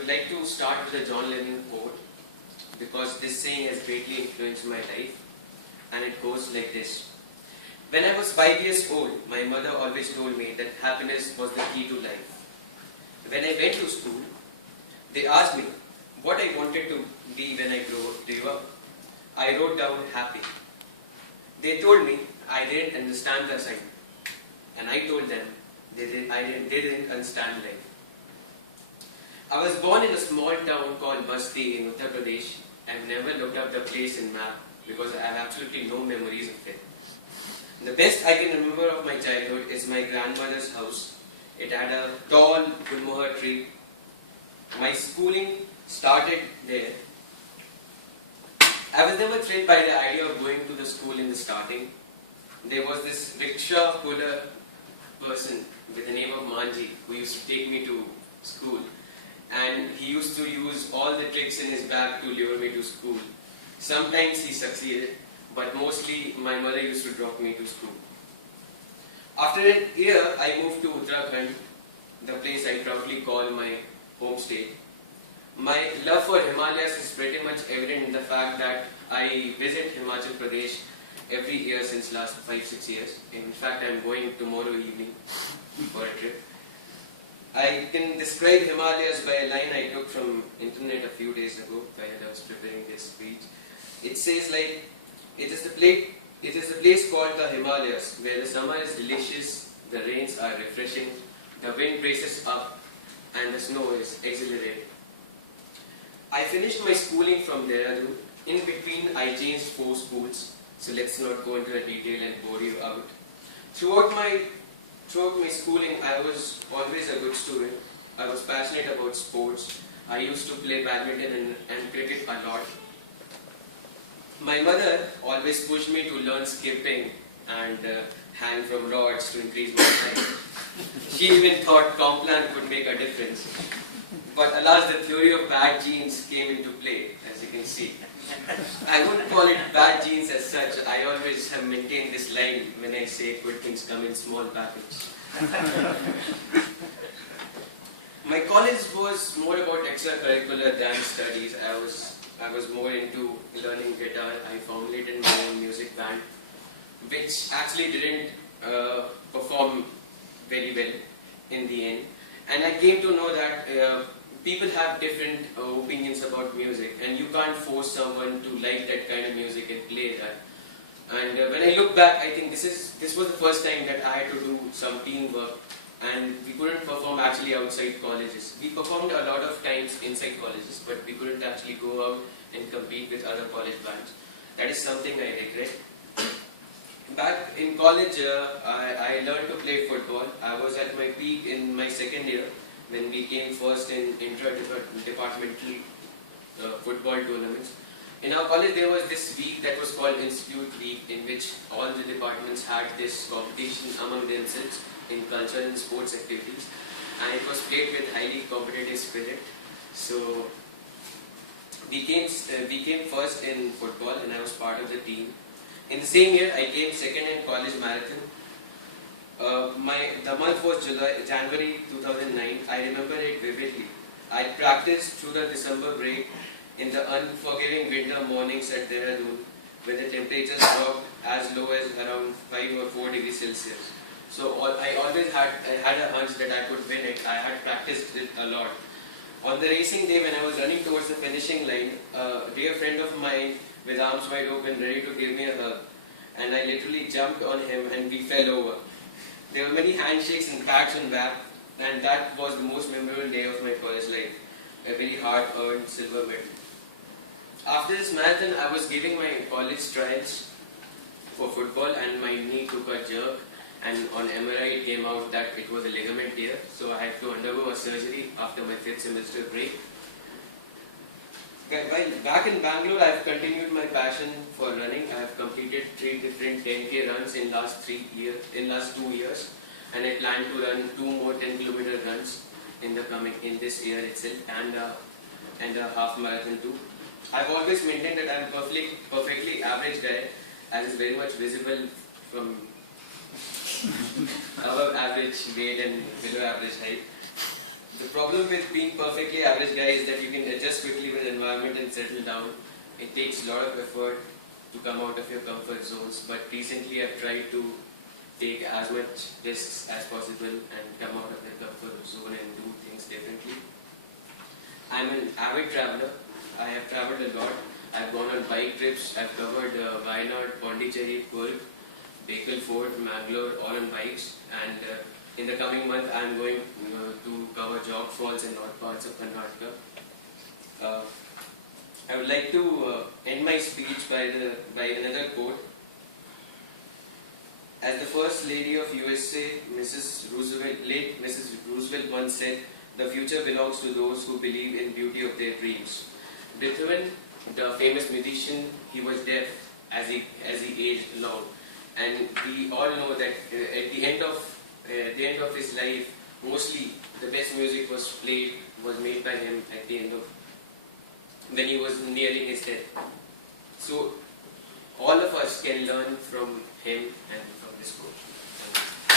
would like to start with a John Lennon quote because this saying has greatly influenced my life, and it goes like this. When I was 5 years old, my mother always told me that happiness was the key to life. When I went to school, they asked me what I wanted to be when I grew up. I wrote down happy. They told me I didn't understand the sign, and I told them they didn't understand life. I was born in a small town called Basti in Uttar Pradesh and never looked up the place in map because I have absolutely no memories of it. The best I can remember of my childhood is my grandmother's house. It had a tall gulmohar tree. My schooling started there. I was never thrilled by the idea of going to the school in the starting. There was this rickshaw puller person with the name of Manji who used to take me to school, and he used to use all the tricks in his bag to lure me to school. Sometimes he succeeded, but mostly my mother used to drop me to school. After a year, I moved to Uttarakhand, the place I proudly call my home state. My love for Himalayas is pretty much evident in the fact that I visit Himachal Pradesh every year since last 5-6 years. In fact, I am going tomorrow evening for a trip. I can describe Himalayas by a line I took from internet a few days ago while I was preparing this speech. It says like, it is a place called the Himalayas where the summer is delicious, the rains are refreshing, the wind braces up, and the snow is exhilarating. I finished my schooling from there. In between, I changed 4 schools, so let's not go into the detail and bore you out. Throughout my schooling, I was always a good student. I was passionate about sports. I used to play badminton and cricket a lot. My mother always pushed me to learn skipping and hang from rods to increase my height. She even thought Complan could make a difference. But alas, the theory of bad genes came into play, as you can see. I wouldn't call it bad genes as such. I always have maintained this line when I say good things come in small packages. My college was more about extracurricular than studies. I was more into learning guitar. I formulated my own music band, which actually didn't perform very well in the end. And I came to know that people have different opinions about music, and you can't force someone to like that kind of music and play that. And when I look back, I think this was the first time that I had to do some teamwork, and we couldn't perform actually outside colleges. We performed a lot of times inside colleges, but we couldn't actually go out and compete with other college bands. That is something I regret. Back in college, I learned to play football. I was at my peak in my second year when we came first in intra-departmental football tournaments. In our college, there was this week that was called Institute Week, in which all the departments had this competition among themselves in cultural and sports activities, and it was played with highly competitive spirit. So we came first in football, and I was part of the team. In the same year, I came second in college marathon. The month was January 2009. I remember it vividly. I practiced through the December break in the unforgiving winter mornings at Dehradun, where the temperatures dropped as low as around 5 or 4 degrees Celsius. So I always had a hunch that I could win it. I had practiced it a lot. On the racing day, when I was running towards the finishing line, a dear friend of mine with arms wide open, ready to give me a hug, and I literally jumped on him and we fell over. There were many handshakes and pats on back, and that was the most memorable day of my college life, a very hard-earned silver medal. After this marathon, I was giving my college trials for football, and my knee took a jerk, and on MRI it came out that it was a ligament tear, so I had to undergo a surgery after my 5th semester break. While back in Bangalore, I have continued my passion for running. I have completed 3 different 10K runs in last 2 years, and I plan to run 2 more 10-kilometer runs in this year itself, and a half marathon too. I have always maintained that I am perfectly average guy, as is very much visible from above average weight and below average height. The problem with being perfectly average guy is that you can adjust quickly with the environment and settle down. It takes a lot of effort to come out of your comfort zones, but recently I've tried to take as much risks as possible and come out of the comfort zone and do things differently. I'm an avid traveler. I have traveled a lot. I've gone on bike trips. I've covered Wayanad, Pondicherry, Kurg, Bakal Fort, Bangalore, all on bikes. And in the coming month, I'm going to cover Jog Falls in north parts of Karnataka. I would like to end my speech by another quote. As the First Lady of USA, late Mrs. Roosevelt once said, "The future belongs to those who believe in beauty of their dreams." Beethoven, the famous musician, he was deaf as he aged along, and we all know that at the end of his life, mostly the best music was made by him at the end of when he was nearing his death. So all of us can learn from him and from this quote. Thank you.